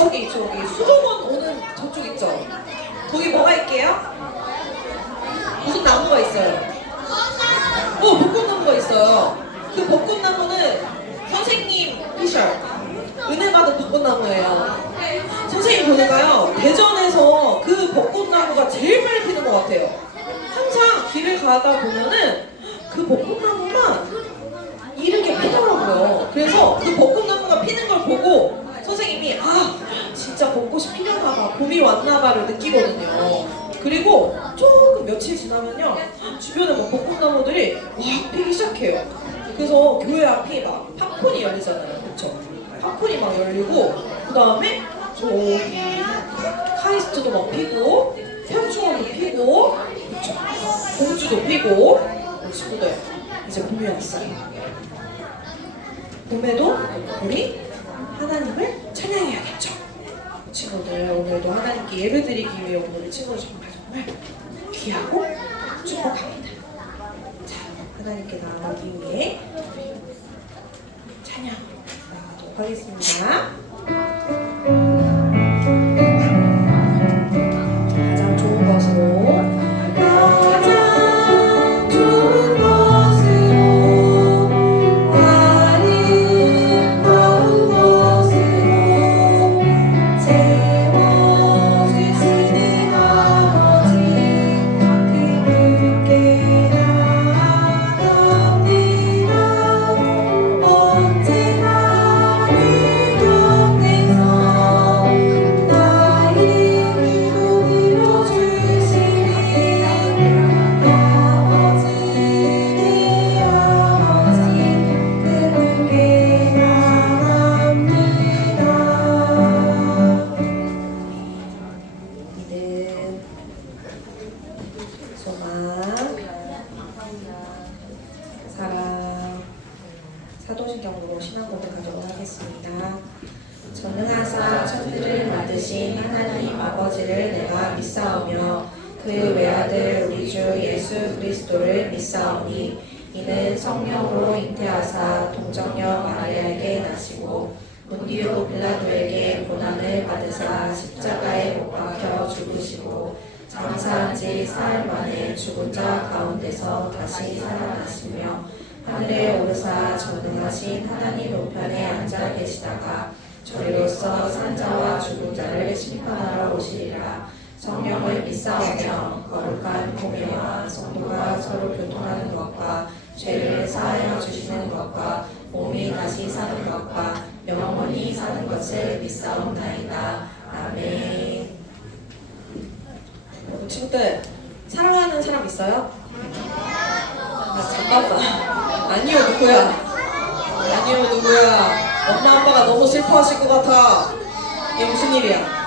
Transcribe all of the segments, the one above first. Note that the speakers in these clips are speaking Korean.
저기 수목원 오는 저쪽 있죠? 거기 뭐가 있게요? 무슨 나무가 있어요? 벚꽃나무가 있어요. 그 벚꽃나무는 선생님이셔. 은혜 받은 벚꽃나무예요. 선생님 보니까요, 대전에서 그 벚꽃나무가 제일 빨리 피는 것 같아요. 항상 길을 가다 보면은 그 벚꽃나무가 이렇게 피더라고요. 그래서 그 벚꽃나무가 피는 걸 보고 선생님이 진짜 벚꽃이 피려나봐, 봄이 왔나봐를 느끼거든요. 그리고 조금 며칠 지나면요, 주변에 막 벚꽃나무들이 막 피기 시작해요. 그래서 교회 앞이 막 팝콘이 열리잖아요. 그쵸? 팝콘이 막 열리고, 그 다음에 저기 카이스트도 막 피고, 편충원도 피고, 그쵸? 공주도 피고. 친구들, 이제 봄이 왔어요. 봄에도 우리 하나님을 찬양해야겠죠. 친구들, 오늘도 하나님께 예배드리기 위해 오늘 친구들 정말 귀하고 축복합니다. 자, 하나님께 나아가기 위해 찬양 나가도록 하겠습니다. 가장 좋은 것으로 사도신경으로 신앙고백 가도록 하겠습니다. 전능하사 천지를 만드신 하나님 아버지를 내가 믿사오며 그 외아들 우리 주 예수 그리스도를 믿사오니 이는 성령으로 잉태하사 동정녀 마리아에게 나시고 본디오 빌라도에게 고난을 받으사 십자가에 못 박혀 죽으시고 장사한 지 사흘 만에 죽은 자 가운데서 다시 살아나시며 하늘에 오르사 전능하신 하나님 우편에 앉아 계시다가 저리로서 산 자와 죽은 자를 심판하러 오시리라. 성령을 믿사오며 거룩한 공예와 성도가 서로 교통하는 것과 죄를 사하여 주시는 것과 몸이 다시 사는 것과 영원히 사는 것을 믿사옵나이다. 아멘. 친구들, 사랑하는 사람 있어요? 잠깐만. 아니요, 누구야? 엄마 아빠가 너무 슬퍼하실 것 같아. 이게 무슨 일이야?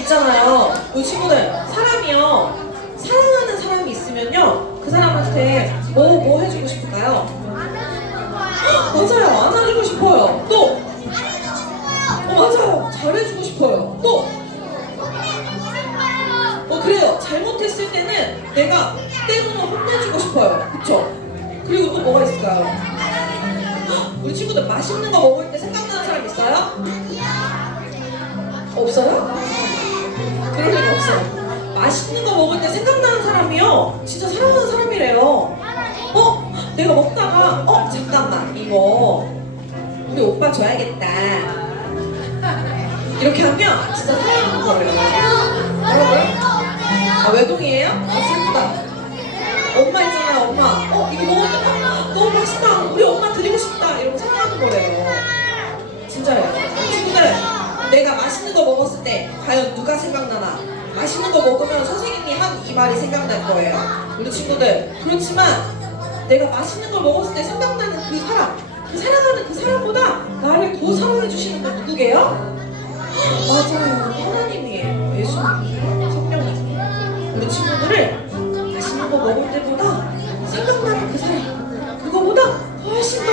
있잖아요. 우리 친구들, 사람이요, 사랑하는 사람이 있으면요, 그 사람한테 뭐 해주고 싶을까요? 맞아요, 안아주고 싶어요. 또 맞아요, 잘해주고 싶어요. 또 그래요. 잘못했을 때는 내가 때로는 혼내주고 싶어요. 그쵸? 그리고 또 뭐가 있을까요? 우리 친구들 맛있는 거 먹을 때 생각나는 사람 있어요? 없어요? 그럴 리가 없어요. 맛있는 거 먹을 때 생각나는 사람이요, 진짜 사랑하는 사람이래요. 내가 먹다가 잠깐만, 이거 우리 오빠 줘야겠다, 이렇게 하면 진짜 사랑하는 거예요. 뭐라고요? 외동이에요? 슬프다. 엄마 있잖아요, 엄마. 이거 먹을 때 너무 맛있다, 우리 엄마 드리고 싶다, 이러고 생각하는 거래요. 진짜예요. 친구들, 내가 맛있는 거 먹었을 때 과연 누가 생각나나? 맛있는 거 먹으면 선생님이 한 이 말이 생각날 거예요. 우리 친구들, 그렇지만 내가 맛있는 걸 먹었을 때 생각나는 그 사람, 그 사랑하는 그 사람보다 나를 더 사랑해 주시는 분 누구게요? 맞아요, 하나님이에요. 예수님, 성령님. 우리 친구들을 맛있는 거 먹을 때보다 생각나는 그 사람, 그거보다 훨씬 더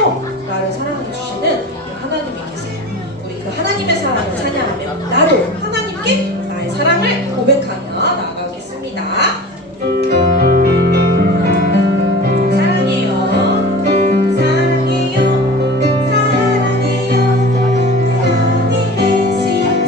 나를 사랑해 주시는 하나님이 계세요. 우리 그 하나님의 사랑을 찬양하며 나도 하나님께 나의 사랑을 고백하며 나아가겠습니다. 사랑해요, 사랑해요, 사랑이 해주지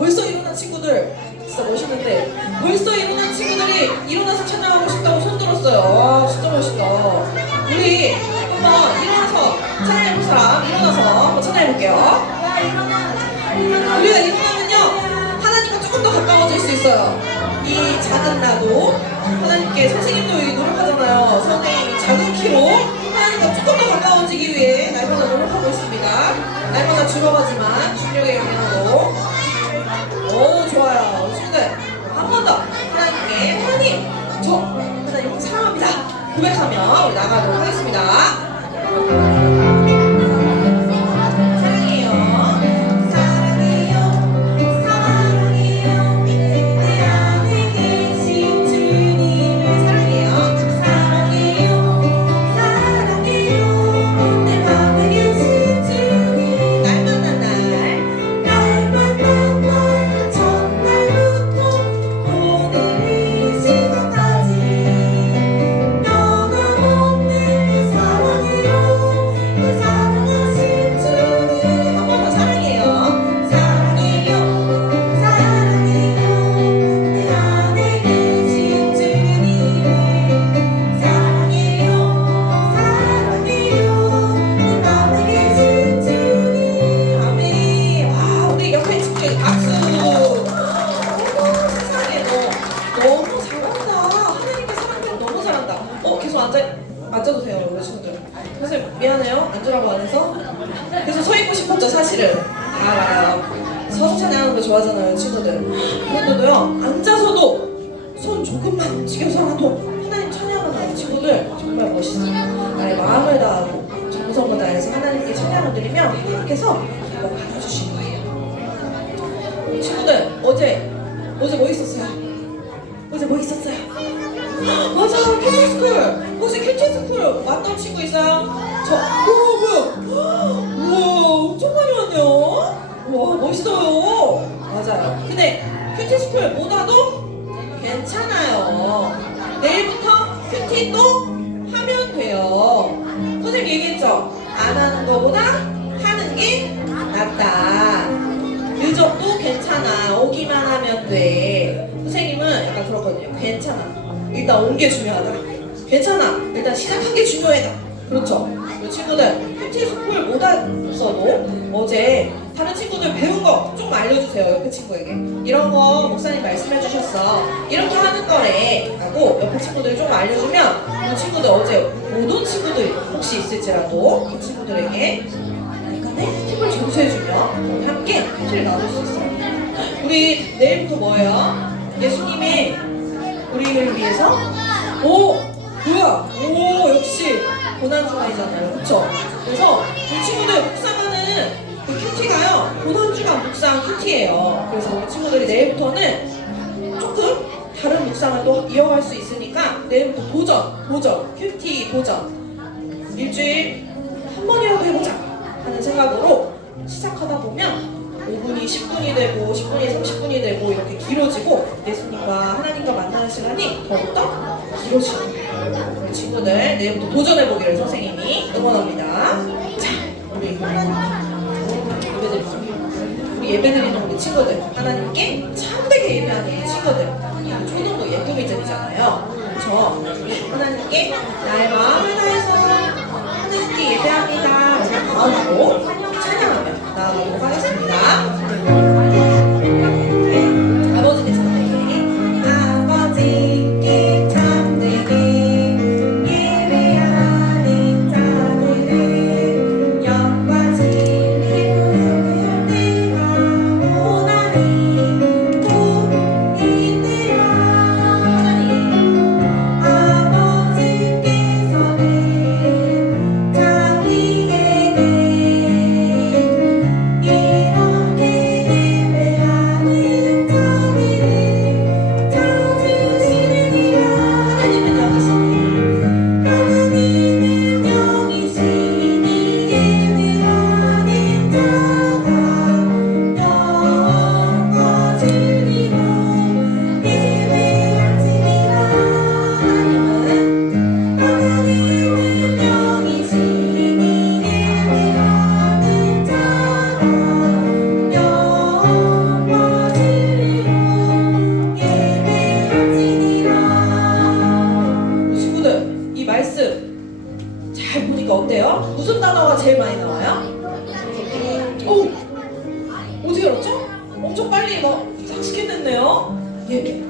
벌써 일어난 친구들 진짜 멋있는데, 벌써 일어난 친구들이 일어나서 찬양하고 싶다고 손 들었어요. 와, 진짜 멋있다. 우리 한번 일어나서 찬양해볼 사람 일어나서 한번 찬양해볼게요. 우리가 일어나면요 하나님과 조금 더 가까워질 수 있어요. 이 작은 나도 하나님께, 선생님도 여기 노력하잖아요. 선생님이 작은 키로 하나님과 조금 더 가까워지기 위해 날마다 노력하고 있습니다. 날마다 줄어가지만 중력의 영향으로. 오, 좋아요. 친구들 한 번 더 하나님께, 하나님 저 하나님 사랑합니다 고백하며 우리 나가도록 하겠습니다. 앉아도 돼요, 우리 친구들. 선생님 미안해요, 앉으라고 안 해서. 그래서 서 있고 싶었죠, 사실은. 알아요. 서서 찬양하는 거 좋아하잖아요, 친구들. 그런데도요, 앉아서도 손 조금만 움직여서라도 하나님 찬양하는 친구들 정말 멋있어요. 나의 마음을 다하고 정성을 다해서 하나님께 찬양을 드리면 하나님께서 이거 받아주실 거예요. 친구들, 어제 뭐 있었어요? 어제 뭐 있었어요? 맞아, 큐티스쿨. 혹시 큐티스쿨 왔던 친구 있어요? 뭐야? 우와, 엄청 많이 왔네요. 우와, 멋있어요. 맞아요. 근데 큐티스쿨보다도 괜찮아요. 내일부터 큐티 또 하면 돼요. 선생님 얘기했죠? 안 하는 거보다 하는 게 낫다. 늦어도 괜찮아. 오기만 하면 돼. 선생님은 약간 그렇거든요. 괜찮아. 일단 온 게 중요하다. 괜찮아. 일단 시작한 게 중요하다. 그렇죠? 우리 친구들 큐티스쿨 못 왔어도 어제 다른 친구들 배운 거 좀 알려주세요. 옆에 친구에게. 이런 거 목사님 말씀해 주셨어. 이렇게 하는 거래. 라고 옆에 친구들 좀 알려주면 우리 친구들 어제 못 온 친구들 혹시 있을지라도 그 친구들에게 약간의 팁을 전수해주면 함께 큐티를 나눌 수 있어요. 우리 내일부터 뭐예요? 예수님의 우리를 위해서. 오! 뭐야? 오, 역시 고난주간이잖아요. 그쵸? 그래서 우리 친구들 묵상하는 그 큐티가요, 고난주간 묵상 큐티예요. 그래서 우리 친구들이 내일부터는 조금 다른 묵상을 또 이어갈 수 있으니까 내일부터 도전, 큐티 도전. 일주일 한 번이라도 해보자 하는 생각으로 시작하다 보면 5분이 10분이 되고 10분이 30분이 되고 이렇게 길어지고 예수님과 하나님과 만나는 시간이 더욱더 길어지고, 우리 친구들 내일부터 도전해보기를 선생님이 응원합니다. 자, 우리 예배드리는 우리 친구들, 하나님께 참되게 예배하는 우리 친구들, 초등부 예쁘미들이잖아요. 그렇죠? 하나님께 나의 마음을 다해서 하나님께 예배합니다 라는 마음으로 찬양하며 나아가도록 하겠습니다. 아버지께 참되게, 아버지께 참되게 예배하는 자들은 영과 진리를 내가 원하니 복인되라. 아버지께서는 자기에게 이렇게 어떻게 알았죠? 엄청 빨리 막 삭식해냈네요. 예배.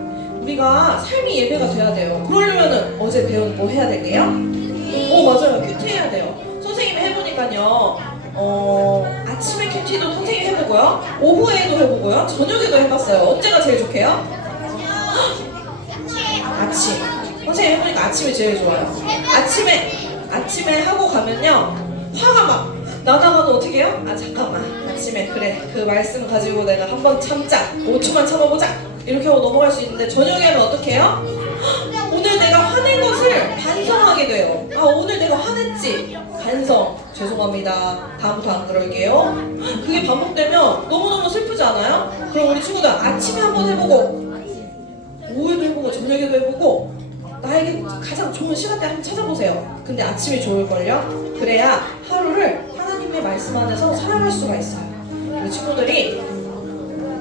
우리가 삶이 예배가 돼야 돼요. 그러려면은 어제 배운 뭐 해야 될게요? 맞아요. 큐티 해야 돼요. 선생님이 해보니까요. 아침에 큐티도 선생님이 해보고요. 오후에도 해보고요. 저녁에도 해봤어요. 언제가 제일 좋게요? 아침. 선생님 해보니까 아침이 제일 좋아요. 아침에 하고 가면요. 화가 막 나다가도 어떻게 해요? 잠깐만. 아침에 그래. 그 말씀 가지고 내가 한번 참자. 5초만 참아보자. 이렇게 하고 넘어갈 수 있는데 저녁에 하면 어떻게 해요? 오늘 내가 화낸 것을 반성하게 돼요. 오늘 내가 화냈지. 반성. 죄송합니다. 다음부터 안 그럴게요. 그게 반복되면 너무너무 슬프지 않아요? 그럼 우리 친구들 아침에 한번 해보고 오후에도 해보고 저녁에도 해보고 나에게 가장 좋은 시간대 한번 찾아보세요. 근데 아침이 좋을걸요? 그래야 하루를 하나님의 말씀 안에서 살아갈 수가 있어요. 우리 친구들이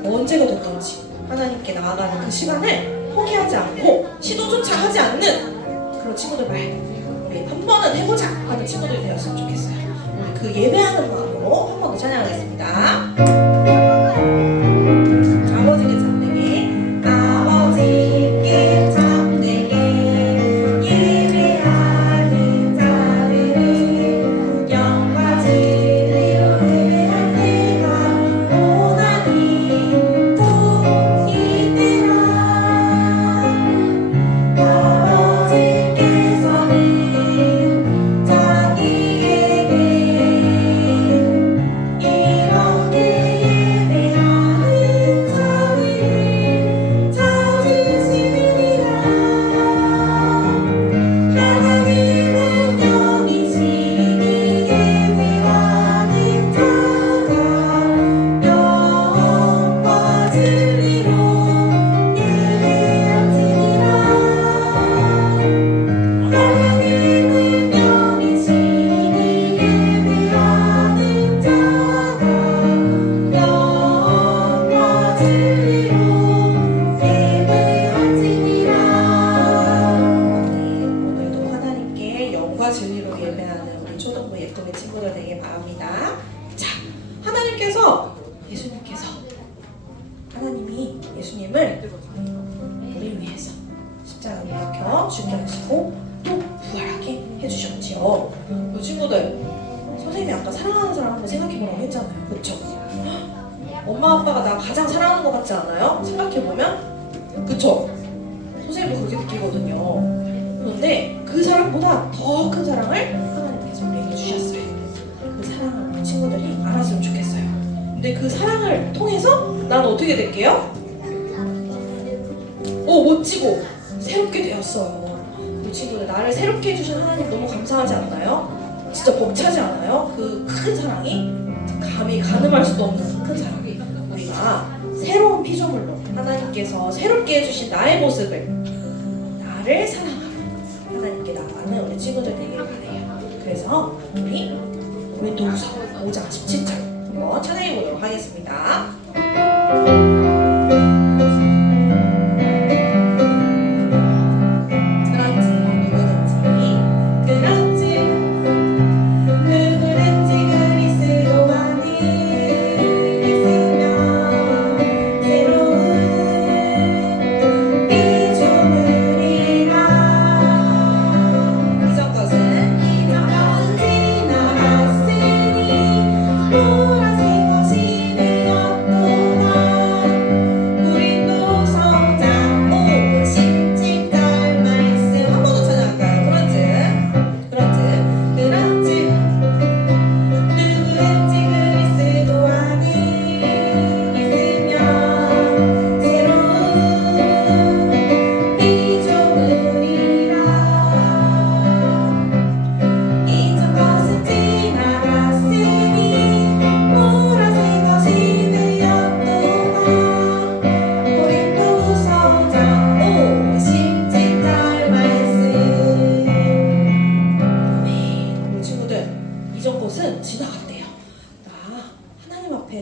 언제가 됐든지 하나님께 나아가는 그 시간을 포기하지 않고 시도조차 하지 않는 그런 친구들 말 우리 한 번은 해보자 하는 친구들이 되었으면 좋겠어요. 우리 그 예배하는 마음으로 한 번 더 찬양하겠습니다. 아버지께 참되게 아버지께 참되게 예배하는 자들을 영과 진리로 예배할 때가 오나니 이때라 아버지께서는 자기에게 이렇게 예배하는 자들을 찾으시리라. 하나님은 영이시니 예배하는 자가 영과 진리로 예배할지니라. 하나님은 영이시니 예배하는 자가 영과 진리로 예배할지니라. 오늘도 하나님께 영과 진리로 예배하는 우리 초등부 예쁨의 친구들 되길 바랍니다. 자, 하나님이 예수님을 우리 위해서 십자가에 못 박혀 죽여주시고 또 부활하게 해주셨지요. 이 친구들, 선생님이 아까 사랑하는 사람 한번 생각해보라고 했잖아요. 그쵸? 엄마 아빠가 나 가장 사랑하는 것 같지 않아요? 생각해보면? 그쵸? 선생님도 그렇게 느끼거든요. 그런데 그 사랑보다 더 큰 사랑을 하나님께서 우리에게 주셨어요. 그 사랑을 우리 친구들이 알았으면 좋겠어요. 근데 그 사랑을 통해서 난 어떻게 될게요? 멋지고 새롭게 되었어요. 우리 친구들, 나를 새롭게 해주신 하나님 너무 감사하지 않나요? 진짜 벅차지 않아요? 그 큰 사랑이 감히 가늠할 수도 없는 큰 사랑이 우리가 새로운 피조물로 하나님께서 새롭게 해주신 나의 모습을 나를 사랑하는 하나님께 나아가는 우리 친구들 되길 바래요. 그래서 우리 고린도후서 5장 17절 한번 찬양해 보도록 하겠습니다.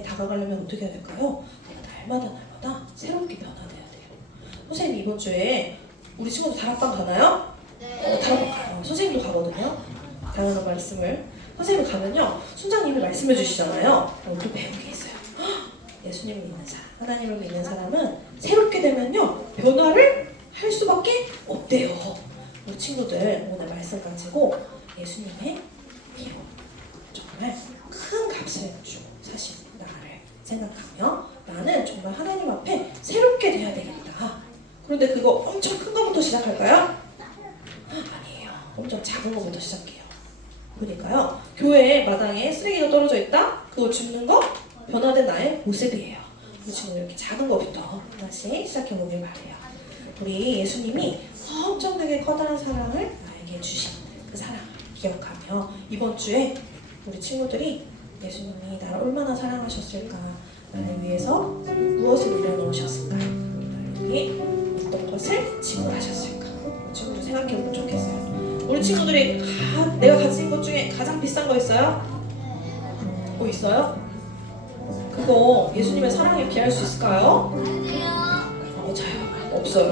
다가가려면 어떻게 해야 될까요? 날마다 새롭게 변화돼야 돼요. 선생님 이번 주에 우리 친구들 다락방 가나요? 네. 다락방 가요. 선생님도 가거든요. 다양한 말씀을 선생님 가면요, 순장님이 말씀해 주시잖아요. 오늘 또 배운 게 있어요. 예수님을 믿는 사람, 하나님을 믿는 사람은 새롭게 되면요 변화를 할 수밖에 없대요. 우리 친구들 오늘 말씀 가지고 예수님의 피로 정말 큰 값을 주고 사신 나를 생각하며 나는 정말 하나님 앞에 새롭게 돼야 되겠다. 그런데 그거 엄청 큰 거부터 시작할까요? 아니에요. 엄청 작은 거부터 시작해요. 보니까요 교회 마당에 쓰레기가 떨어져 있다? 그거 줍는 거 변화된 나의 모습이에요. 우리 친구 이렇게 작은 거부터 하나씩 시작해보길 바래요. 우리 예수님이 엄청나게 커다란 사랑을 나에게 주신 그 사랑을 기억하며 이번 주에 우리 친구들이 예수님이 나를 얼마나 사랑하셨을까, 나를 위해서 무엇을 내려놓으셨을까, 나를 위해 어떤 것을 지불하셨을까, 우리 친구들 생각해보면 좋겠어요. 우리 친구들이 내가 가진 것 중에 가장 비싼 거 있어요? 뭐 있어요? 그거 예수님의 사랑에 비할 수 있을까요? 맞아요. 없어요.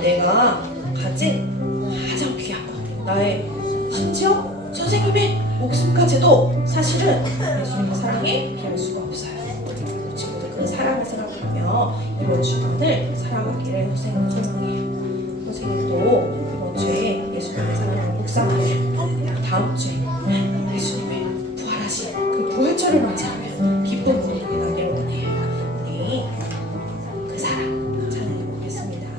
내가 가진 가장 귀한 거, 나의 심지어 선생님의 목숨까지도 사실은 예수님의 사랑에 비할 수가 없어요. 우리 친구들 그 사랑을 생각하며 이번 주간을 살아가기를 선생님 소망해요. 선생님도 이번 주에 예수님의 사랑을 묵상하며 다음 주에 예수님의 부활하신 그 부활절을 맞이하며 기쁨으로 나기를 원해요. 우리 그 사랑 찬양해 보겠습니다.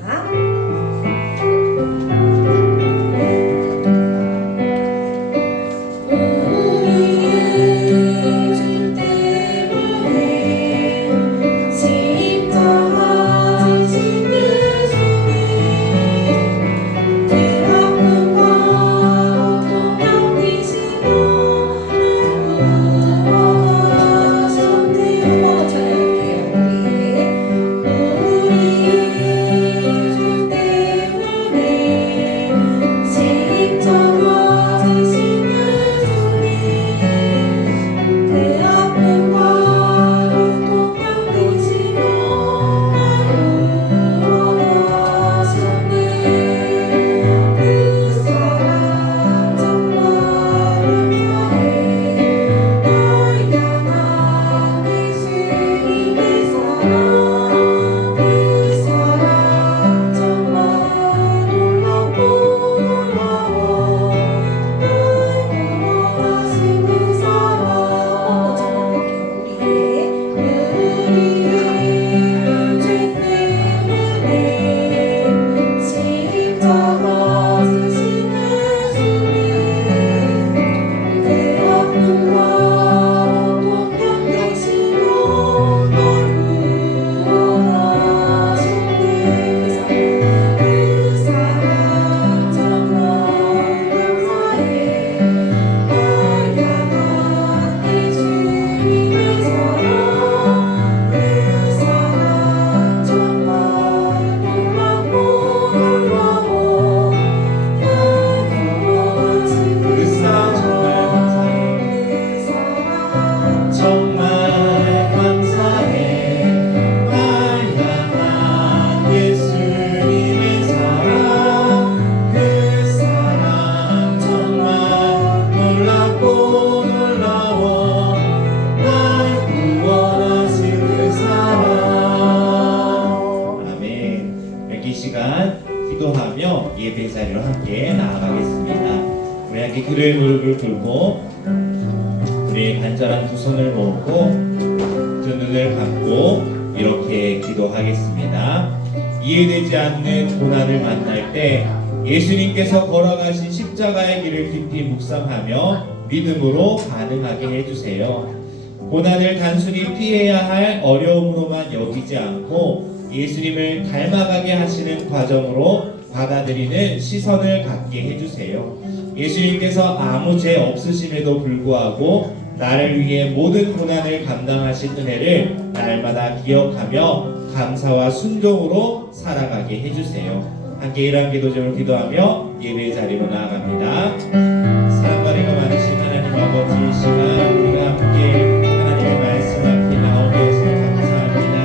예배 자리로 함께 나아가겠습니다. 우리 함께 그의 무릎을 꿇고 우리의 간절한 두 손을 모으고 두 눈을 감고 이렇게 기도하겠습니다. 이해되지 않는 고난을 만날 때 예수님께서 걸어가신 십자가의 길을 깊이 묵상하며 믿음으로 반응하게 해주세요. 고난을 단순히 피해야 할 어려움으로만 여기지 않고 예수님을 닮아가게 하시는 과정으로 받아들이는 시선을 갖게 해주세요. 예수님께서 아무 죄 없으심에도 불구하고 나를 위해 모든 고난을 감당하신 은혜를 날마다 기억하며 감사와 순종으로 살아가게 해주세요. 함께 이러한 기도점을 기도하며 예배 자리로 나아갑니다. 사랑과 은혜가 많으신 하나님 아버지, 이 시간 우리가 함께 하나님의 말씀 앞에 나오게 해주셔서 감사합니다.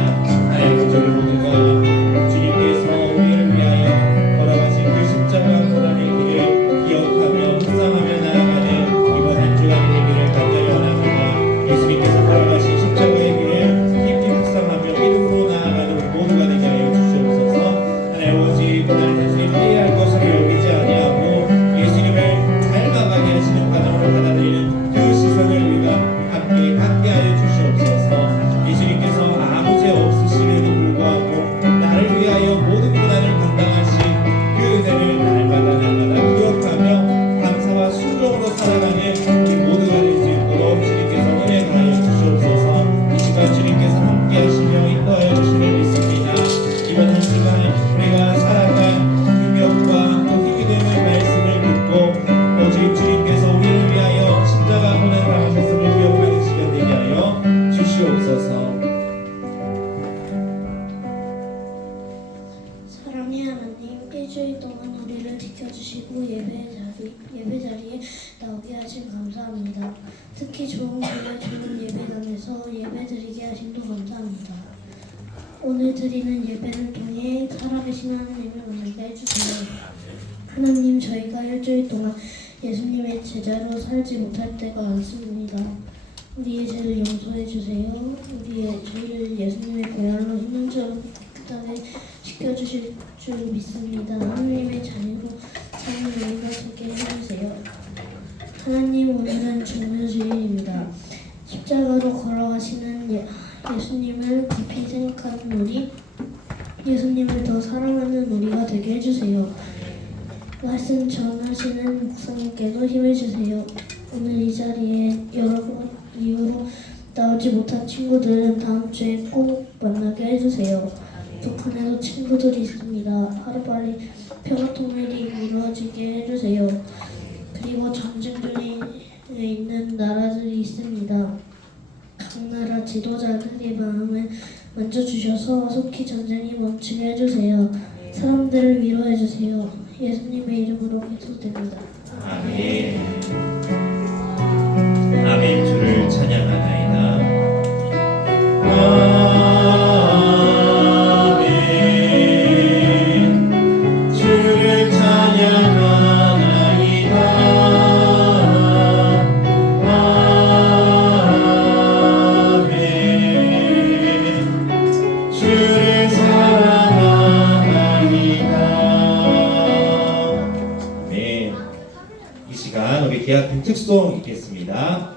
하나님 구절을 보는 것 주님께서 우리를 위하여 걸어가신 그 십자가 고난의 길을 기억하며 묵상하며 나아가는 이번 한 주간의 예배를 간절히 원합니다. 예수님께서 걸어가신 십자가의 길을 깊이 기도합니다. 오늘 드리는 예배를 통해 살아계신 하나님을 만나게 해주세요. 하나님, 저희가 일주일 동안 예수님의 제자로 살지 못할 때가 많습니다. 우리의 죄를 용서해 주세요. 우리의 죄를 예수님의 보혈로 희망처럼 깨끗하게 시켜주실 줄 믿습니다. 하나님의 자녀로 사는 우리가 되게 해주세요. 하나님, 오늘은 중요주일입니다. 십자가로 걸어가시는 예수님을 깊이 생각하는 우리, 예수님을 더 사랑하는 우리가 되게 해주세요. 말씀 전하시는 목사님께도 힘을 주세요. 오늘 이 자리에 여러 이유로 나오지 못한 친구들은 다음 주에 꼭 만나게 해주세요. 북한에도 친구들이 있습니다. 하루빨리 평화통일이 이루어지게 해주세요. 그리고 전쟁 중에 있는 나라들이 있습니다. 각 나라 지도자들의 마음을 만져주셔서 속히 전쟁이 멈추게 해주세요. 사람들을 위로해주세요. 예수님의 이름으로 기도드립니다. 아멘. 아멘. 주를 찬양하나이다. 아멘. 주를 찬양하나이다. 아멘. 주를 사랑하나이다. 네, 이 시간 우리 계약팀 특송 있겠습니다.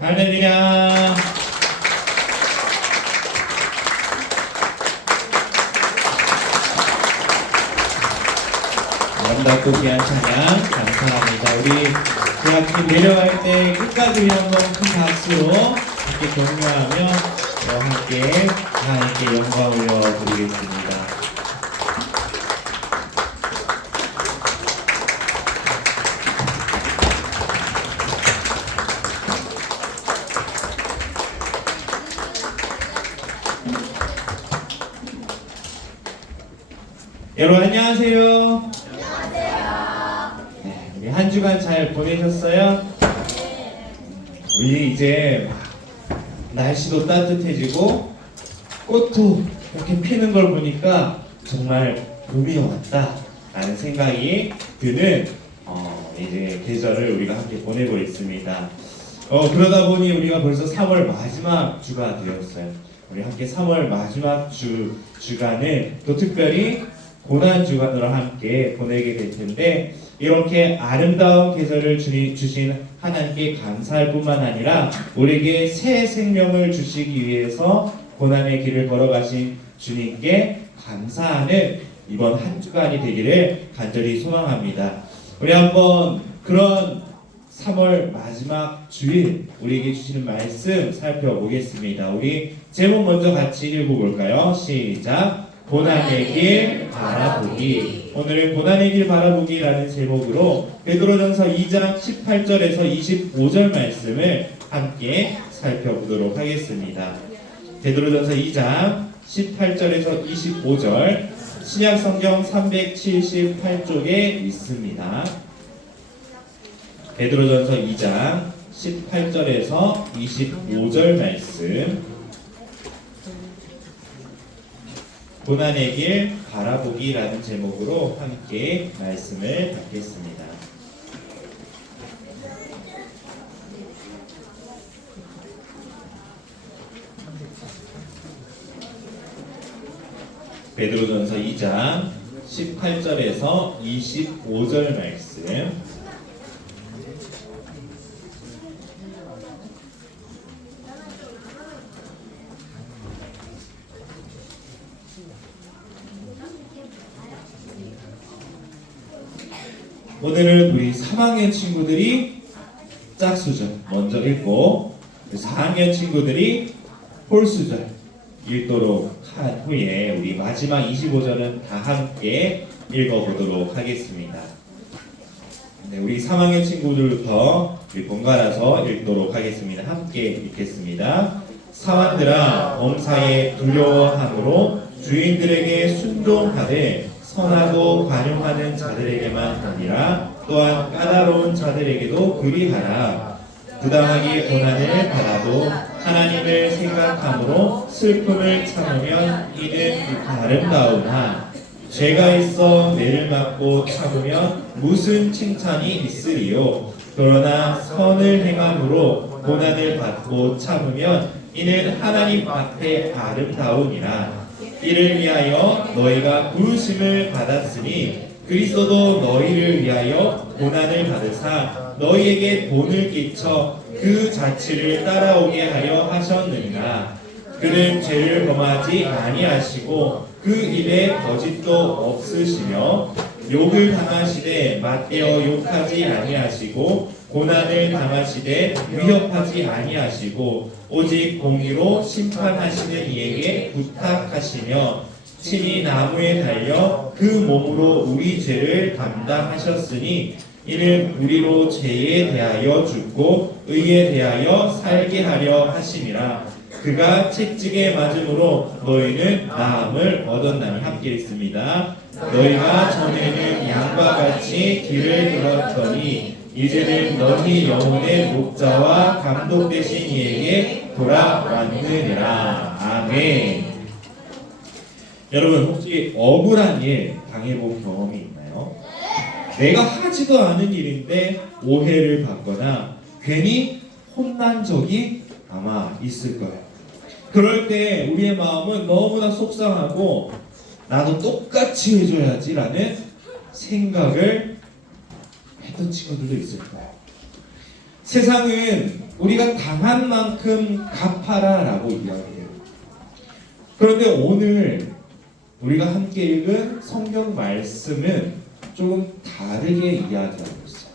할렐루야. 아름답고 귀한 찬양 감사합니다. 우리 제작팀 내려갈 때 끝까지 한번 큰 박수로 함께 격려하며 함께 하나님께 영광 올려드리겠습니다. 여러분 안녕하세요. 네, 우리 한 주간 잘 보내셨어요? 우리 이제 날씨도 따뜻해지고 꽃도 이렇게 피는 걸 보니까 정말 봄이 왔다 라는 생각이 드는 이제 계절을 우리가 함께 보내고 있습니다. 그러다 보니 우리가 벌써 3월 마지막 주가 되었어요. 우리 함께 3월 마지막 주간을 또 특별히 고난 주간으로 함께 보내게 될 텐데, 이렇게 아름다운 계절을 주신 하나님께 감사할 뿐만 아니라 우리에게 새 생명을 주시기 위해서 고난의 길을 걸어가신 주님께 감사하는 이번 한 주간이 되기를 간절히 소망합니다. 우리 한번 그런 3월 마지막 주일 우리에게 주시는 말씀 살펴보겠습니다. 우리 제목 먼저 같이 읽어볼까요? 시작! 고난의 길 바라보기. 오늘은 고난의 길 바라보기라는 제목으로 베드로전서 2장 18절에서 25절 말씀을 함께 살펴보도록 하겠습니다. 베드로전서 2장 18절에서 25절 신약성경 378쪽에 있습니다. 베드로전서 2장 18절에서 25절 말씀, 고난의 길 바라보기라는 제목으로 함께 말씀을 받겠습니다. 베드로전서 2장 18절에서 25절 말씀, 오늘은 우리 3학년 친구들이 짝수절 먼저 읽고 4학년 친구들이 홀수절 읽도록 한 후에 우리 마지막 25절은 다 함께 읽어보도록 하겠습니다. 네, 우리 3학년 친구들부터 우리 번갈아서 읽도록 하겠습니다. 함께 읽겠습니다. 사환들아, 범사에 두려워함으로 주인들에게 순종하되 선하고 관용하는 자들에게만 아니라 또한 까다로운 자들에게도 그리하라. 부당하게 고난을 받아도 하나님을 생각함으로 슬픔을 참으면 이는 아름다우나 죄가 있어 매를 맞고 참으면 무슨 칭찬이 있으리요. 그러나 선을 행함으로 고난을 받고 참으면 이는 하나님 앞에 아름다우니라. 이를 위하여 너희가 부르심을 받았으니 그리스도도 너희를 위하여 고난을 받으사 너희에게 본을 끼쳐 그 자취를 따라오게 하려 하셨느니라. 그는 죄를 범하지 아니하시고 그 입에 거짓도 없으시며 욕을 당하시되 맞대어 욕하지 아니하시고 고난을 당하시되 위협하지 아니하시고 오직 공의로 심판하시는 이에게 부탁하시며 친히 나무에 달려 그 몸으로 우리 죄를 담당하셨으니 이는 우리로 죄에 대하여 죽고 의에 대하여 살게 하려 하심이라. 그가 채찍에 맞음으로 너희는 나음을 얻었나니. 함께 읽습니다. 너희가 전에는 양과 같이 길을 들었더니 이제는 너희 영혼의 목자와 감독 되신 이에게 돌아왔느니라. 아멘. 여러분, 혹시 억울한 일 당해본 경험이 있나요? 내가 하지도 않은 일인데 오해를 받거나 괜히 혼난 적이 아마 있을 거예요. 그럴 때 우리의 마음은 너무나 속상하고 나도 똑같이 해줘야지라는 생각을 했던 친구들도 있을 거예요. 세상은 우리가 당한 만큼 갚아라라고 이야기해요. 그런데 오늘 우리가 함께 읽은 성경 말씀은 조금 다르게 이야기하고 있어요.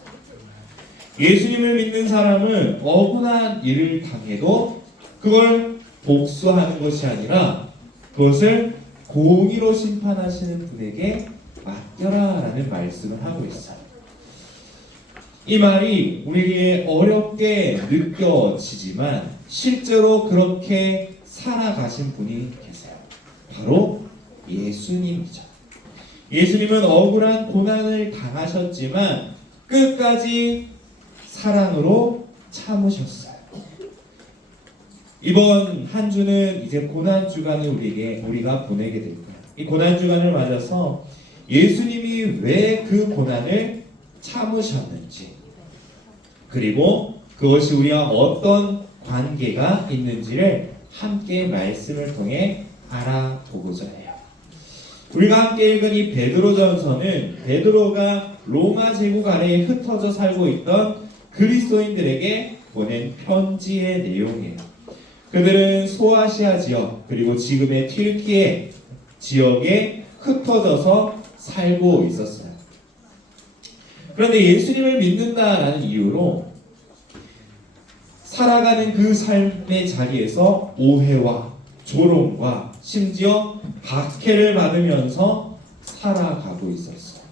예수님을 믿는 사람은 억울한 일을 당해도 그걸 복수하는 것이 아니라 그것을 공의로 심판하시는 분에게 맡겨라 라는 말씀을 하고 있어요. 이 말이 우리에게 어렵게 느껴지지만 실제로 그렇게 살아가신 분이 계세요. 바로 예수님이죠. 예수님은 억울한 고난을 당하셨지만 끝까지 사랑으로 참으셨어요. 이번 한 주는 이제 고난 주간을 우리가 보내게 될 거예요. 이 고난 주간을 맞아서 예수님이 왜 그 고난을 참으셨는지, 그리고 그것이 우리와 어떤 관계가 있는지를 함께 말씀을 통해 알아보고자 해요. 우리가 함께 읽은 이 베드로전서는 베드로가 로마 제국 아래에 흩어져 살고 있던 그리스도인들에게 보낸 편지의 내용이에요. 그들은 소아시아 지역 그리고 지금의 튀르키예 지역에 흩어져서 살고 있었어요. 그런데 예수님을 믿는다라는 이유로 살아가는 그 삶의 자리에서 오해와 조롱과 심지어 박해를 받으면서 살아가고 있었어요.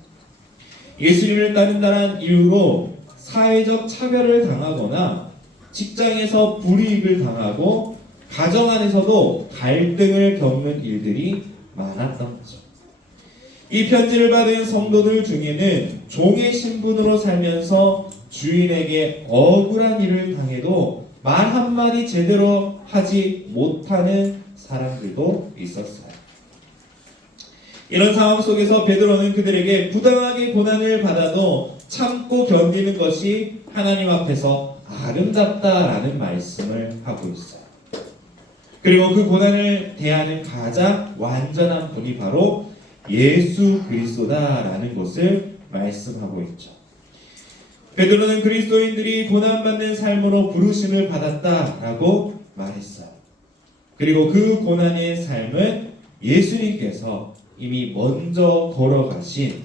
예수님을 따른다는 이유로 사회적 차별을 당하거나 직장에서 불이익을 당하고 가정 안에서도 갈등을 겪는 일들이 많았던 거죠. 이 편지를 받은 성도들 중에는 종의 신분으로 살면서 주인에게 억울한 일을 당해도 말 한마디 제대로 하지 못하는 사람들도 있었어요. 이런 상황 속에서 베드로는 그들에게 부당하게 고난을 받아도 참고 견디는 것이 하나님 앞에서 아름답다라는 말씀을 하고 있어요. 그리고 그 고난을 대하는 가장 완전한 분이 바로 예수 그리스도다라는 것을 말씀하고 있죠. 베드로는 그리스도인들이 고난받는 삶으로 부르심을 받았다라고 말했어요. 그리고 그 고난의 삶은 예수님께서 이미 먼저 걸어가신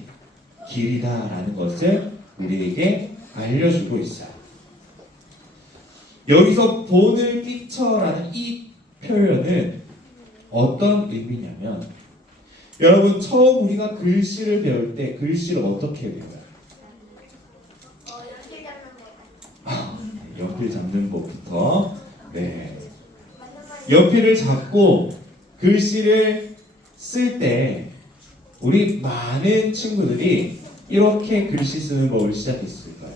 길이다라는 것을 우리에게 알려주고 있어요. 여기서 본을 끼쳐라는 이 표현은 어떤 의미냐면, 여러분 처음 우리가 글씨를 배울 때 글씨를 어떻게 배워요? 연필 잡는 법부터. 네. 연필을 잡고 글씨를 쓸 때 우리 많은 친구들이 이렇게 글씨 쓰는 법을 시작했을 거예요.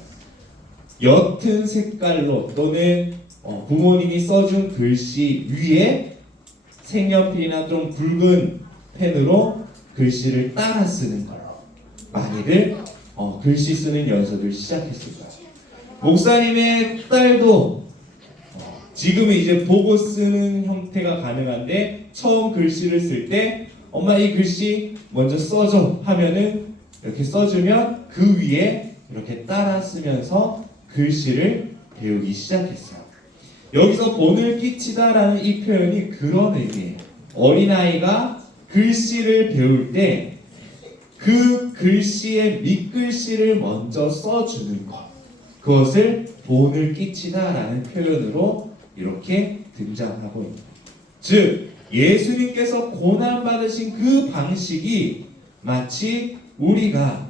옅은 색깔로 또는 부모님이 써준 글씨 위에 색연필이나 좀 굵은 펜으로 글씨를 따라 쓰는 걸로 많이들 글씨 쓰는 연습을 시작했을 거예요. 목사님의 딸도 지금은 이제 보고 쓰는 형태가 가능한데 처음 글씨를 쓸 때 엄마 이 글씨 먼저 써줘 하면은 이렇게 써주면 그 위에 이렇게 따라 쓰면서 글씨를 배우기 시작했어요. 여기서 본을 끼치다라는 이 표현이 그런 의미예요. 어린아이가 글씨를 배울 때 그 글씨의 밑글씨를 먼저 써주는 것, 그것을 본을 끼치다라는 표현으로 이렇게 등장하고 있습니다. 즉 예수님께서 고난받으신 그 방식이 마치 우리가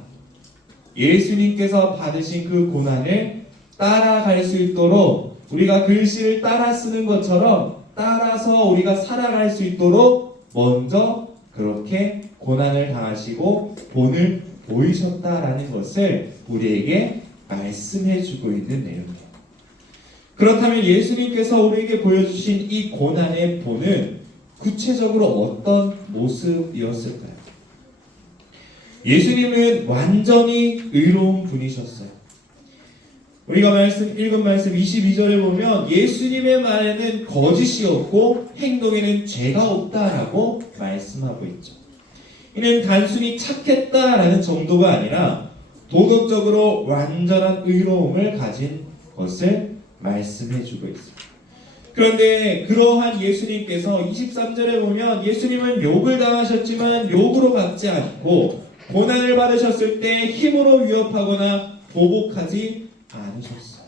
예수님께서 받으신 그 고난을 따라갈 수 있도록, 우리가 글씨를 따라 쓰는 것처럼 따라서 우리가 살아갈 수 있도록 먼저 그렇게 고난을 당하시고 본을 보이셨다라는 것을 우리에게 말씀해주고 있는 내용이에요. 그렇다면 예수님께서 우리에게 보여주신 이 고난의 본은 구체적으로 어떤 모습이었을까요? 예수님은 완전히 의로운 분이셨어요. 우리가 읽은 말씀 22절에 보면 예수님의 말에는 거짓이 없고 행동에는 죄가 없다라고 말씀하고 있죠. 이는 단순히 착했다라는 정도가 아니라 도덕적으로 완전한 의로움을 가진 것을 말씀해주고 있습니다. 그런데 그러한 예수님께서 23절에 보면 예수님은 욕을 당하셨지만 욕으로 받지 않고 고난을 받으셨을 때 힘으로 위협하거나 보복하지 않으셨어요.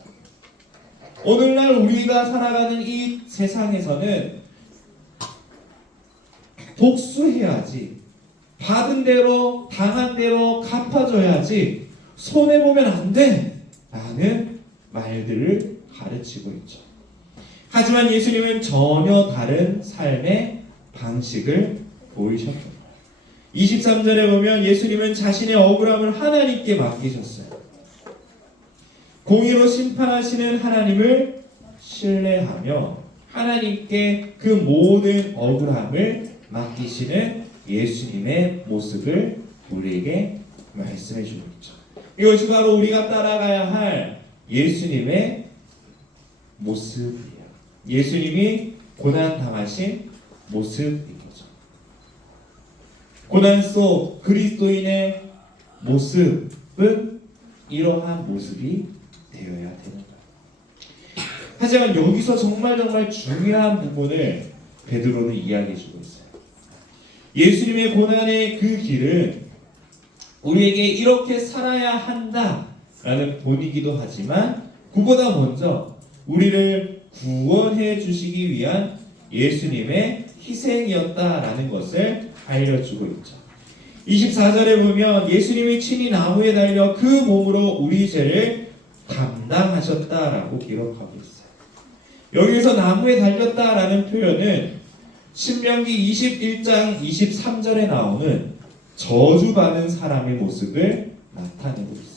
오늘날 우리가 살아가는 이 세상에서는 복수해야지, 받은 대로 당한 대로 갚아줘야지, 손해보면 안 돼 라는 말들을 가르치고 있죠. 하지만 예수님은 전혀 다른 삶의 방식을 보이셨던 거예요. 23절에 보면 예수님은 자신의 억울함을 하나님께 맡기셨어요. 공의로 심판하시는 하나님을 신뢰하며 하나님께 그 모든 억울함을 맡기시는 예수님의 모습을 우리에게 말씀해 주고 있죠. 이것이 바로 우리가 따라가야 할 예수님의 모습이에요. 예수님이 고난 당하신 모습인 거죠. 고난 속 그리스도인의 모습은 이러한 모습이 되어야 되는 거예요. 하지만 여기서 정말 중요한 부분을 베드로는 이야기해 주고 있어요. 예수님의 고난의 그 길은 우리에게 이렇게 살아야 한다라는 본이기도 하지만 그보다 먼저 우리를 구원해 주시기 위한 예수님의 희생이었다라는 것을 알려주고 있죠. 24절에 보면 예수님이 친히 나무에 달려 그 몸으로 우리 죄를 감당하셨다라고 기록하고 있어요. 여기서 나무에 달렸다라는 표현은 신명기 21장 23절에 나오는 저주받은 사람의 모습을 나타내고 있어요.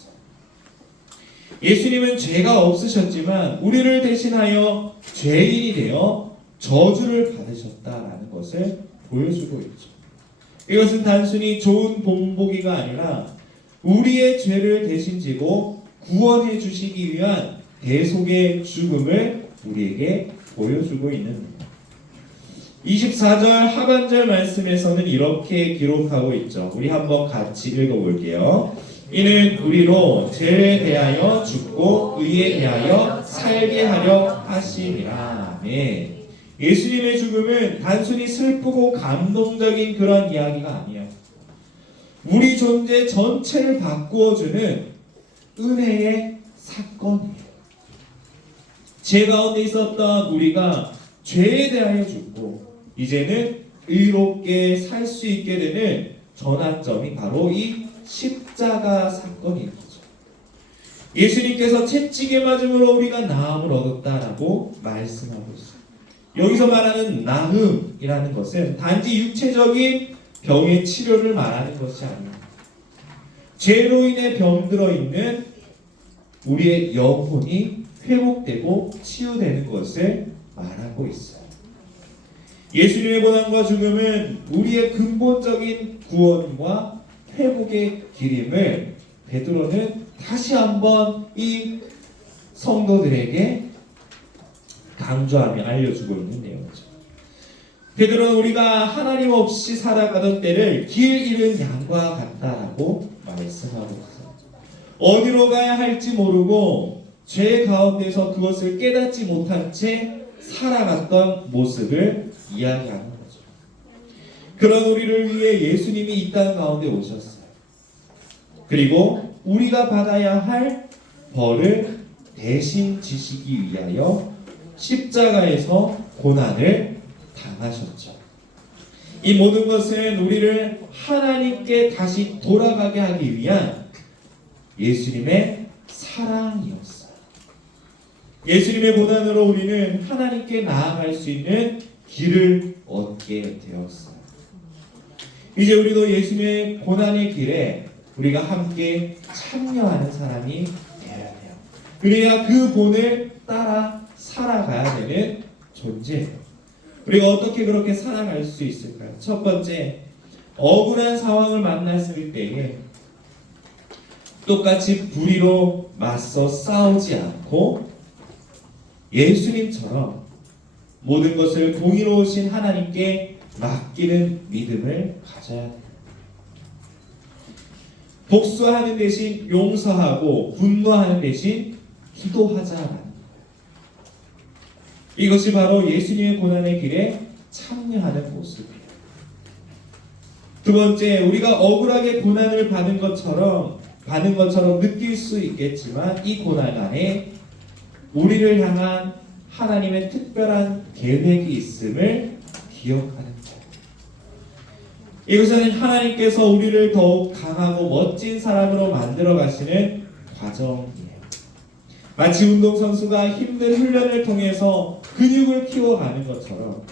예수님은 죄가 없으셨지만 우리를 대신하여 죄인이 되어 저주를 받으셨다라는 것을 보여주고 있죠. 이것은 단순히 좋은 본보기가 아니라 우리의 죄를 대신 지고 구원해 주시기 위한 대속의 죽음을 우리에게 보여주고 있는 겁니다. 24절 하반절 말씀에서는 이렇게 기록하고 있죠. 우리 한번 같이 읽어볼게요. 이는 우리로 죄에 대하여 죽고 의에 대하여 살게 하려 하심이라. 아멘. 예수님의 죽음은 단순히 슬프고 감동적인 그런 이야기가 아니에요. 우리 존재 전체를 바꾸어주는 은혜의 사건이에요. 죄 가운데 있었던 우리가 죄에 대하여 죽고 이제는 의롭게 살 수 있게 되는 전환점이 바로 이 십자가 사건인 거죠. 예수님께서 채찍에 맞음으로 우리가 나음을 얻었다라고 말씀하고 있어요. 여기서 말하는 나음이라는 것은 단지 육체적인 병의 치료를 말하는 것이 아닙니다. 죄로 인해 병들어 있는 우리의 영혼이 회복되고 치유되는 것을 말하고 있어요. 예수님의 고난과 죽음은 우리의 근본적인 구원과 회복의 길임을 베드로는 다시 한번 이 성도들에게 강조하며 알려주고 있는 내용이죠. 베드로는 우리가 하나님 없이 살아가던 때를 길 잃은 양과 같다라고 말씀하고 있어요. 어디로 가야 할지 모르고 죄 가운데서 그것을 깨닫지 못한 채 살아갔던 모습을 이야기하는 거죠. 그런 우리를 위해 예수님이 이 땅 가운데 오셨어요. 그리고 우리가 받아야 할 벌을 대신 지시기 위하여 십자가에서 고난을 당하셨죠. 이 모든 것은 우리를 하나님께 다시 돌아가게 하기 위한 예수님의 사랑이었어요. 예수님의 고난으로 우리는 하나님께 나아갈 수 있는 길을 얻게 되었어요. 이제 우리도 예수님의 고난의 길에 우리가 함께 참여하는 사람이 되어야 돼요. 그래야 그 본을 따라 살아가야 되는 존재예요. 우리가 어떻게 그렇게 살아갈 수 있을까요? 첫 번째, 억울한 상황을 만났을 때에 똑같이 불의로 맞서 싸우지 않고 예수님처럼 모든 것을 공의로우신 하나님께 맡기는 믿음을 가져야 돼요. 복수하는 대신 용서하고 분노하는 대신 기도하자라는 거예요. 이것이 바로 예수님의 고난의 길에 참여하는 모습이에요. 두 번째, 우리가 억울하게 고난을 받은 것처럼 가는 것처럼 느낄 수 있겠지만 이 고난 안에 우리를 향한 하나님의 특별한 계획이 있음을 기억하는 거예요. 이것은 하나님께서 우리를 더욱 강하고 멋진 사람으로 만들어 가시는 과정이에요. 마치 운동선수가 힘든 훈련을 통해서 근육을 키워가는 것처럼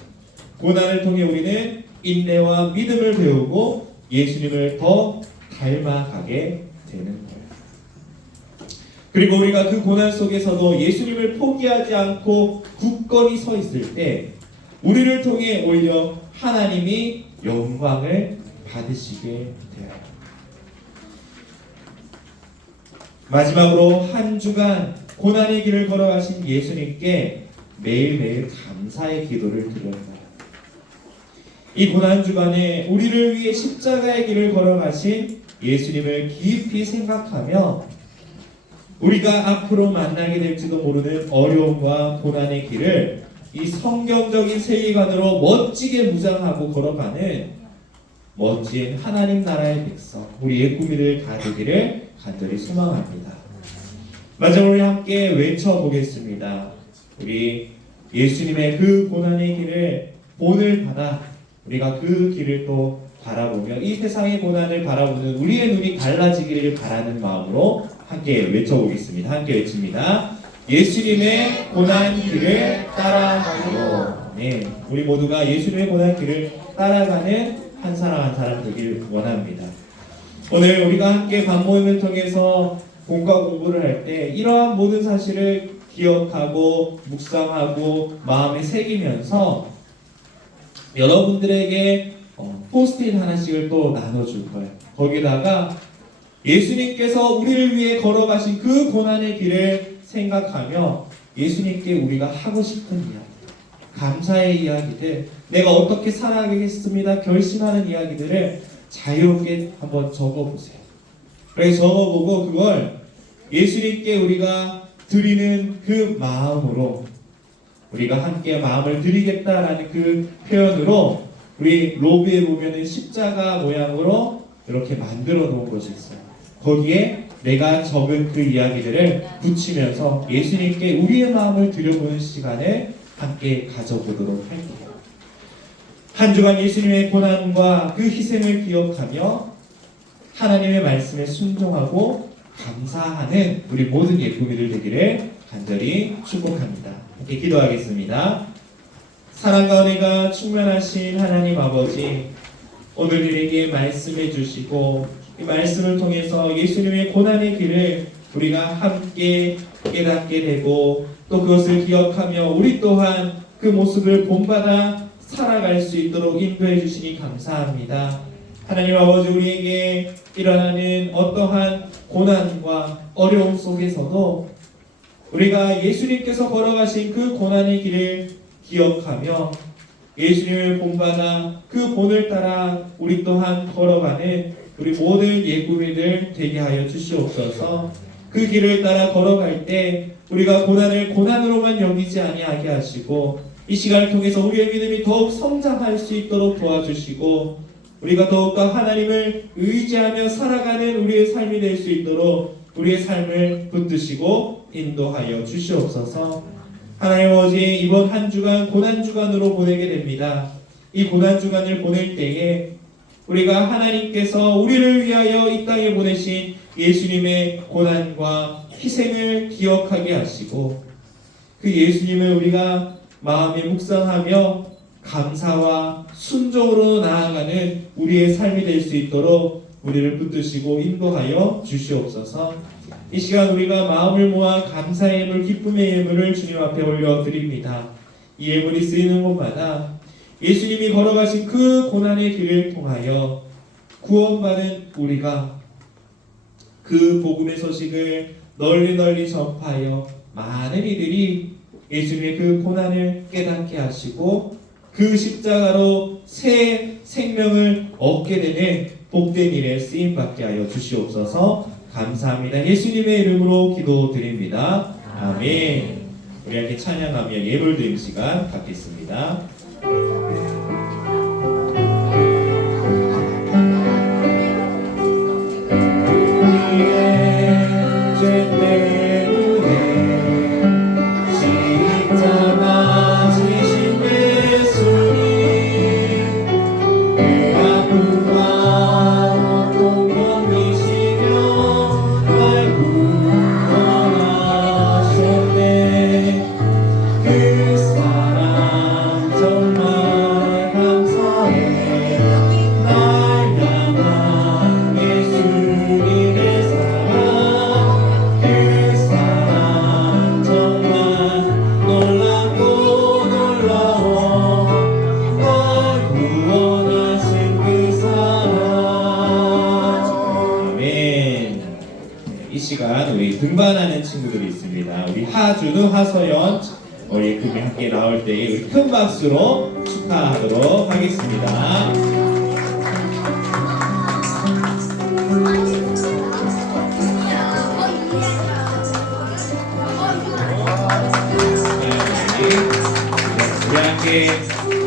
고난을 통해 우리는 인내와 믿음을 배우고 예수님을 더 닮아가게 되는 거예요. 그리고 우리가 그 고난 속에서도 예수님을 포기하지 않고 굳건히 서 있을 때 우리를 통해 오히려 하나님이 영광을 받으시게 돼요. 마지막으로 한 주간 고난의 길을 걸어가신 예수님께 매일매일 감사의 기도를 드려요. 이 고난 주간에 우리를 위해 십자가의 길을 걸어가신 예수님을 깊이 생각하며 우리가 앞으로 만나게 될지도 모르는 어려움과 고난의 길을 이 성경적인 세계관으로 멋지게 무장하고 걸어가는 멋진 하나님 나라의 백성, 우리의 꿈이들 다 되기를 간절히 소망합니다. 마지막으로 우리 함께 외쳐보겠습니다. 우리 예수님의 그 고난의 길을 본을 받아 우리가 그 길을 또 바라보며 이 세상의 고난을 바라보는 우리의 눈이 달라지기를 바라는 마음으로 함께 외쳐보겠습니다. 함께 외칩니다. 예수님의 고난 길을 따라가요. 네, 우리 모두가 예수님의 고난 길을 따라가는 한 사람 한 사람 되길 원합니다. 오늘 우리가 함께 반모임을 통해서 본과 공부를 할 때 이러한 모든 사실을 기억하고 묵상하고 마음에 새기면서 여러분들에게 포스트잇 하나씩을 또 나눠줄 거예요. 거기다가 예수님께서 우리를 위해 걸어가신 그 고난의 길을 생각하며 예수님께 우리가 하고 싶은 이야기, 감사의 이야기들, 내가 어떻게 살아가겠습니다 결심하는 이야기들을 자유롭게 한번 적어보세요. 그래서 적어보고 그걸 예수님께 우리가 드리는 그 마음으로 우리가 함께 마음을 드리겠다라는 그 표현으로 우리 로비에 보면은 십자가 모양으로 이렇게 만들어 놓은 것이 있어요. 거기에 내가 적은 그 이야기들을 붙이면서 예수님께 우리의 마음을 드려보는 시간을 함께 가져보도록 할게요. 한 주간 예수님의 고난과 그 희생을 기억하며 하나님의 말씀에 순종하고 감사하는 우리 모든 예쁘미들 되기를 간절히 축복합니다. 함께 기도하겠습니다. 사랑과 은혜가 충만하신 하나님 아버지, 오늘 우리에게 말씀해 주시고 이 말씀을 통해서 예수님의 고난의 길을 우리가 함께 깨닫게 되고 또 그것을 기억하며 우리 또한 그 모습을 본받아 살아갈 수 있도록 인도해 주시니 감사합니다. 하나님 아버지, 우리에게 일어나는 어떠한 고난과 어려움 속에서도 우리가 예수님께서 걸어가신 그 고난의 길을 기억하며 예수님을 본받아 그 본을 따라 우리 또한 걸어가는 우리 모든 예구미들 되게 하여 주시옵소서. 그 길을 따라 걸어갈 때 우리가 고난을 고난으로만 여기지 아니하게 하시고 이 시간을 통해서 우리의 믿음이 더욱 성장할 수 있도록 도와주시고 우리가 더욱더 하나님을 의지하며 살아가는 우리의 삶이 될 수 있도록 우리의 삶을 붙드시고 인도하여 주시옵소서. 하나님 아버지, 이번 한 주간 고난 주간으로 보내게 됩니다. 이 고난 주간을 보낼 때에 우리가 하나님께서 우리를 위하여 이 땅에 보내신 예수님의 고난과 희생을 기억하게 하시고 그 예수님을 우리가 마음에 묵상하며 감사와 순종으로 나아가는 우리의 삶이 될 수 있도록 우리를 붙드시고 인도하여 주시옵소서. 이 시간 우리가 마음을 모아 감사의 예물, 기쁨의 예물을 주님 앞에 올려드립니다. 이 예물이 쓰이는 곳마다 예수님이 걸어가신 그 고난의 길을 통하여 구원받은 우리가 그 복음의 소식을 널리 전파하여 많은 이들이 예수님의 그 고난을 깨닫게 하시고 그 십자가로 새 생명을 얻게 되는 복된 일에 쓰임받게 하여 주시옵소서. 감사합니다. 예수님의 이름으로 기도드립니다. 아멘. 우리 함께 찬양하며 예물 드림 시간 갖겠습니다. 우리의 등반하는 친구들이 있습니다. 우리 하준우, 하서연, 우리 그룹이 함께 나올 때 우리 큰 박수로 축하하도록 하겠습니다. 우리 함께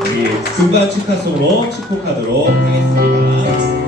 우리 등반 축하송으로 축복하도록 하겠습니다.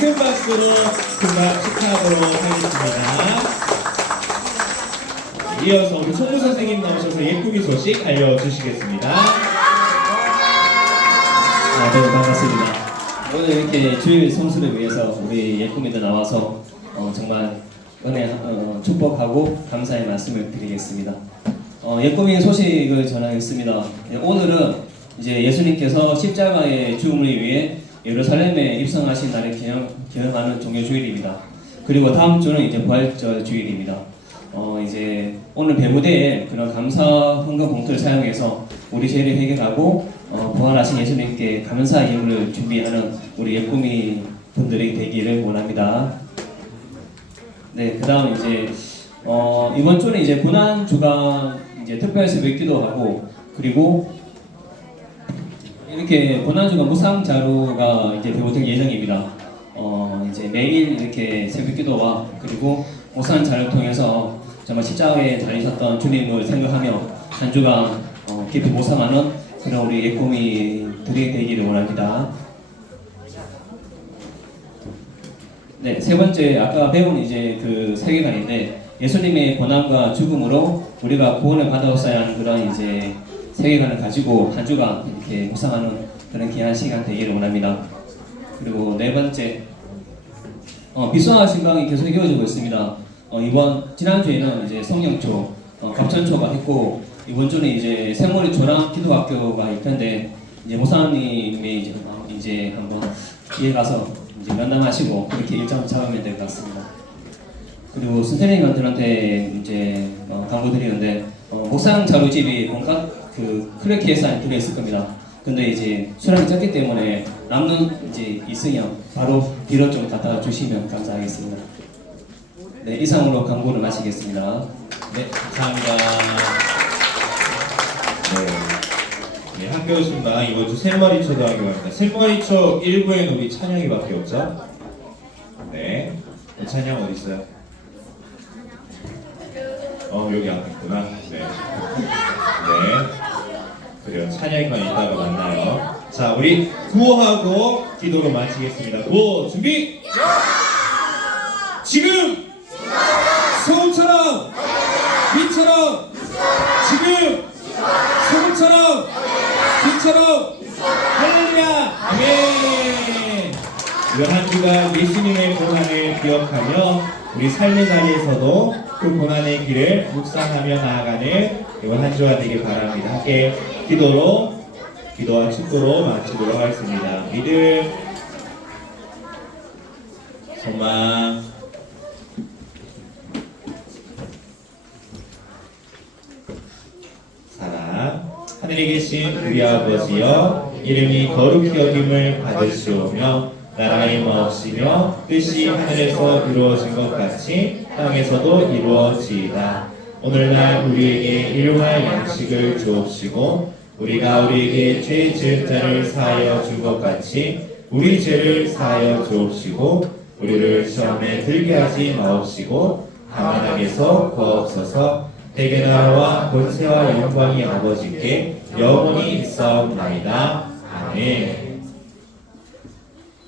큰 박수로 금방 축하하도록 하겠습니다. 이어서 우리 총무 선생님 나오셔서 예쁘게 소식 알려주시겠습니다. 네, 반갑습니다. 오늘 이렇게 주일 성수를 위해서 우리 예쁨이들 나와서 정말 은혜 축복하고 감사의 말씀을 드리겠습니다. 예쁨이 소식을 전하겠습니다. 네, 오늘은 이제 예수님께서 십자가의 죽음을 위해 예루살렘에 입성하신 날을 기념하는 종교 주일입니다. 그리고 다음 주는 이제 부활절 주일입니다. 이제 오늘 배무대에 그런 감사 헌금 봉투를 사용해서 우리 죄를 해결하고 부활하신 예수님께 감사 예물을 준비하는 우리 예쁨이 분들이 되기를 원합니다. 네, 그다음 이제 이번 주는 이제 고난 주간 이제 특별 새벽 기도하고 그리고 이렇게 고난주간 묵상 자료가 이제 배우될 예정입니다. 이제 매일 이렇게 새벽 기도와 그리고 묵상 자료를 통해서 정말 십자가에 달리셨던 주님을 생각하며 한 주간 깊이 묵상하는 그런 우리 예쁨이들이 되기를 원합니다. 네, 세 번째 아까 배운 이제 그 세계관인데 예수님의 고난과 죽음으로 우리가 구원을 받아왔어야 하는 그런 이제 세계관을 가지고 한 주간 이렇게 묵상하는 그런 귀한 시간 되기를 원합니다. 그리고 네 번째, 빛소나 신강이 계속 이어지고 있습니다. 지난주에는 이제 성령초, 갑천초가 했고 이번 주는 이제 생머리초랑 기도학교가 있을 텐데 이제 목사님이 이제 한번 뒤에 가서 이제 면담하시고 그렇게 일정을 잡으면 될 것 같습니다. 그리고 선생님들한테 이제 광고 드리는데 목상 자료집이 온갖 그 클래키 예산 들어 있을 겁니다. 근데 이제 수량이 적기 때문에 남는 이제 있으면 바로 뒤로 좀 갖다 주시면 감사하겠습니다. 네, 이상으로 광고를 마치겠습니다. 네, 감사합니다. 네, 한교수입니다. 이번 주 샘머리 초등학교입니다. 샘머리초 1부에는 우리 찬영이밖에 없죠? 네, 찬영 어디 있어요? 여기 앞에 있구나. 네. 네. 그래요. 찬양이만 이따가 만나요. 자, 우리 구호하고 기도로 마치겠습니다. 구호 준비! 지금! 소금처럼! 빛처럼! 지금! 소금처럼! 빛처럼! 할렐루야! 아멘! 이번 한 주간 예수님의 고난을 기억하며 우리 삶의 자리에서도 그 고난의 길을 묵상하며 나아가는 이번 한 주가 되길 바랍니다. 함께 기도와 축도로 마치도록 하겠습니다. 믿음, 소망, 사랑. 하늘에 계신 우리 아버지여, 이름이 거룩히 여김을 받으시오며 나라의 마옵시며 뜻이 하늘에서 이루어진 것 같이 땅에서도 이루어지이다. 오늘날 우리에게 일용할 양식을 주옵시고 우리가 우리에게 죄 지은 자를 사하여 준 것 같이 우리 죄를 사하여 주옵시고 우리를 시험에 들게 하지 마옵시고 다만 악에서 구하옵소서. 대개 나라와 권세와 영광이 아버지께 영원히 있사옵나이다. 아멘.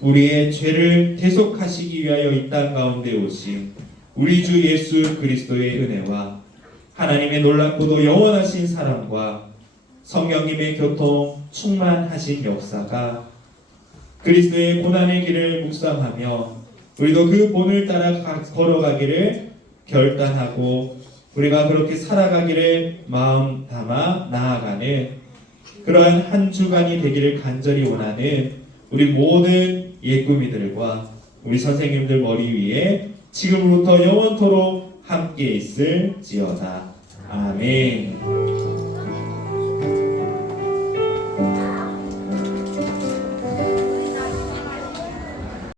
우리의 죄를 대속하시기 위하여 이 땅 가운데 오신 우리 주 예수 그리스도의 은혜와 하나님의 놀랍고도 영원하신 사랑과 성령님의 교통 충만하신 역사가 그리스도의 고난의 길을 묵상하며 우리도 그 본을 따라 걸어가기를 결단하고 우리가 그렇게 살아가기를 마음 담아 나아가는 그러한 한 주간이 되기를 간절히 원하는 우리 모든 예꾸미들과 우리 선생님들 머리 위에 지금부터 영원토록 함께 있을지어다. 아멘.